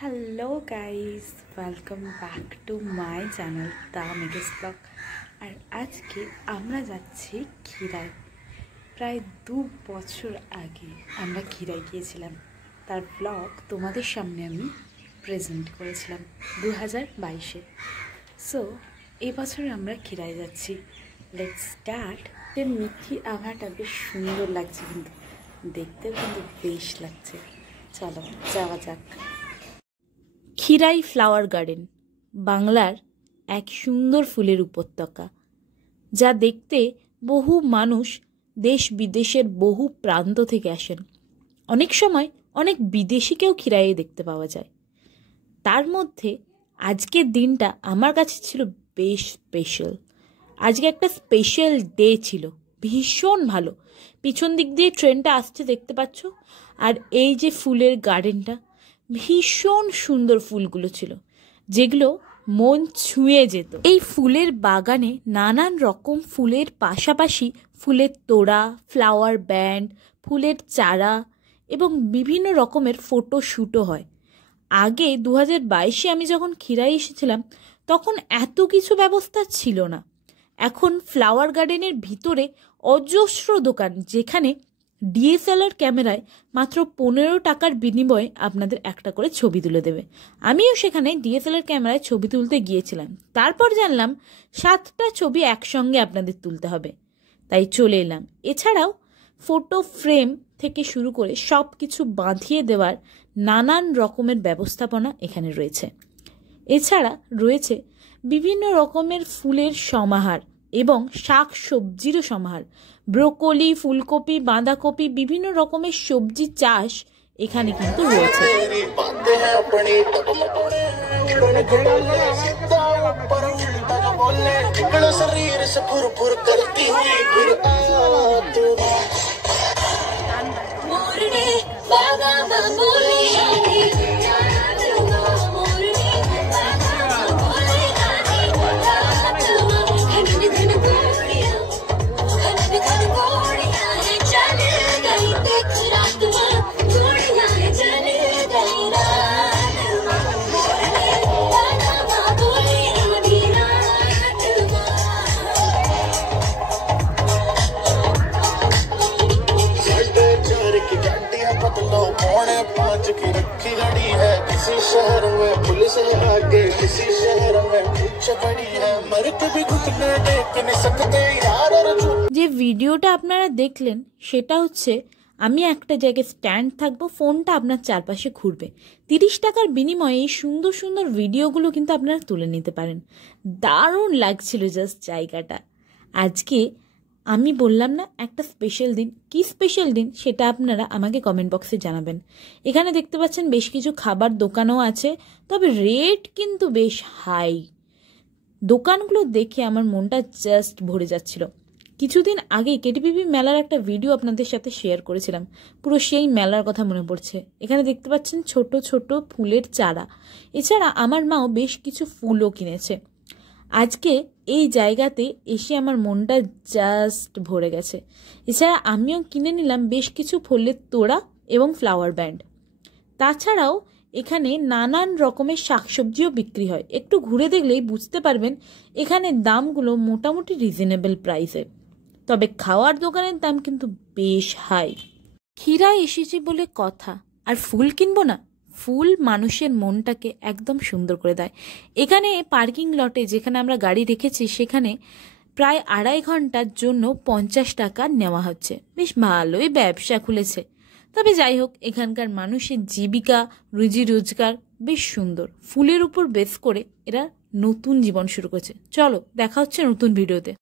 Hello guys, welcome back to my channel the মেগেস blog. আর আজকে আমরা যাচ্ছি খিরায়। প্রায় 2 বছর আগে আমরা খিরায় গিয়েছিলাম, তার ব্লগ তোমাদের সামনে আমি প্রেজেন্ট করেছিলাম 2022-এ। সো এবছর আমরা খিরায় যাচ্ছি। Let's start. মিঠি আভাটা বেশ সুন্দর লাগছে, কিন্তু দেখতেও কিন্তু বেশ লাগছে। চলো যাওয়া যাক। খিরাই ফ্লাওয়ার গার্ডেন বাংলার এক সুন্দর ফুলের উপত্যকা, যা দেখতে বহু মানুষ দেশ বিদেশের বহু প্রান্ত থেকে আসেন। অনেক সময় অনেক বিদেশিকেও খিরাইয়ে দেখতে পাওয়া যায়। তার মধ্যে আজকের দিনটা আমার কাছে ছিল বেশ স্পেশাল। আজকে একটা স্পেশাল ডে ছিল, ভীষণ ভালো। পিছন দিক দিয়ে ট্রেনটা আসছে দেখতে পাচ্ছ, আর এই যে ফুলের গার্ডেনটা, ভীষণ সুন্দর ফুলগুলো ছিল, যেগুলো মন ছুঁয়ে যেত। এই ফুলের বাগানে নানান রকম ফুলের পাশাপাশি ফুলের তোড়া, ফ্লাওয়ার ব্যান্ড, ফুলের চারা এবং বিভিন্ন রকমের ফটো শ্যুটও হয়। আগে 2022-এ আমি যখন খিরাই এসেছিলাম তখন এত কিছু ব্যবস্থা ছিল না। এখন ফ্লাওয়ার গার্ডেনের ভিতরে অজস্র দোকান, যেখানে ডিএসএলআর ক্যামেরায় মাত্র 15 টাকার বিনিময়ে আপনাদের একটা করে ছবি তুলে দেবে। আমিও সেখানে ডিএসএলআর ক্যামেরায় ছবি তুলতে গিয়েছিলাম, তারপর জানলাম 7টা ছবি একসঙ্গে আপনাদের তুলতে হবে, তাই চলে এলাম। এছাড়াও ফটো ফ্রেম থেকে শুরু করে সব কিছু বাঁধিয়ে দেওয়ার নানান রকমের ব্যবস্থাপনা এখানে রয়েছে। এছাড়া রয়েছে বিভিন্ন রকমের ফুলের সমাহার এবং শাক সবজিরও সমাহার। ব্রোকলি, ফুলকপি, বাঁধাকপি, বিভিন্ন রকমের সবজি চাষ এখানে কিন্তু রয়েছে। যে ভিডিওটা আপনারা দেখলেন সেটা হচ্ছে, আমি একটা জায়গায় স্ট্যান্ড থাকবো, ফোনটা আপনার চারপাশে ঘুরবে। 30 টাকার বিনিময়ে এই সুন্দর সুন্দর ভিডিওগুলো কিন্তু আপনারা তুলে নিতে পারেন। দারুণ লাগছিল জাস্ট জায়গাটা। আজকে আমি বললাম না একটা স্পেশাল দিন, কি স্পেশাল দিন সেটা আপনারা আমাকে কমেন্ট বক্সে জানাবেন। এখানে দেখতে পাচ্ছেন বেশ কিছু খাবার দোকানও আছে, তবে রেট কিন্তু বেশ হাই। দোকানগুলো দেখে আমার মনটা জাস্ট ভরে যাচ্ছিল। কিছুদিন আগে কেটিপিপি মেলার একটা ভিডিও আপনাদের সাথে শেয়ার করেছিলাম, পুরো সেই মেলার কথা মনে পড়ছে। এখানে দেখতে পাচ্ছেন ছোট ছোট ফুলের চারা। এছাড়া আমার মাও বেশ কিছু ফুলও কিনেছে। আজকে এই জায়গাতে এসে আমার মনটা জাস্ট ভরে গেছে। এছাড়া আমিও কিনে নিলাম বেশ কিছু ফুলের তোড়া এবং ফ্লাওয়ার ব্যান্ড। তাছাড়াও এখানে নানান রকমের শাকসবজিও বিক্রি হয়। একটু ঘুরে দেখলেই বুঝতে পারবেন এখানে দামগুলো মোটামুটি রিজনেবল প্রাইসে, তবে খাওয়ার দোকানের দাম কিন্তু বেশ হাই। খিরায় এসেছি বলে কথা, আর ফুল কিনবো না? ফুল মানুষের মনটাকে একদম সুন্দর করে দেয়। এখানে পার্কিং লটে যেখানে আমরা গাড়ি রেখেছি, সেখানে প্রায় 2.5 ঘন্টার জন্য 50 টাকা নেওয়া হচ্ছে। বেশ ভালোই ব্যবসা খুলেছে। তবে যাই হোক, এখানকার মানুষের জীবিকা, রুজি রোজগার বেশ সুন্দর। ফুলের উপর বেস করে এরা নতুন জীবন শুরু করছে। চলো দেখা হচ্ছে নতুন ভিডিওতে।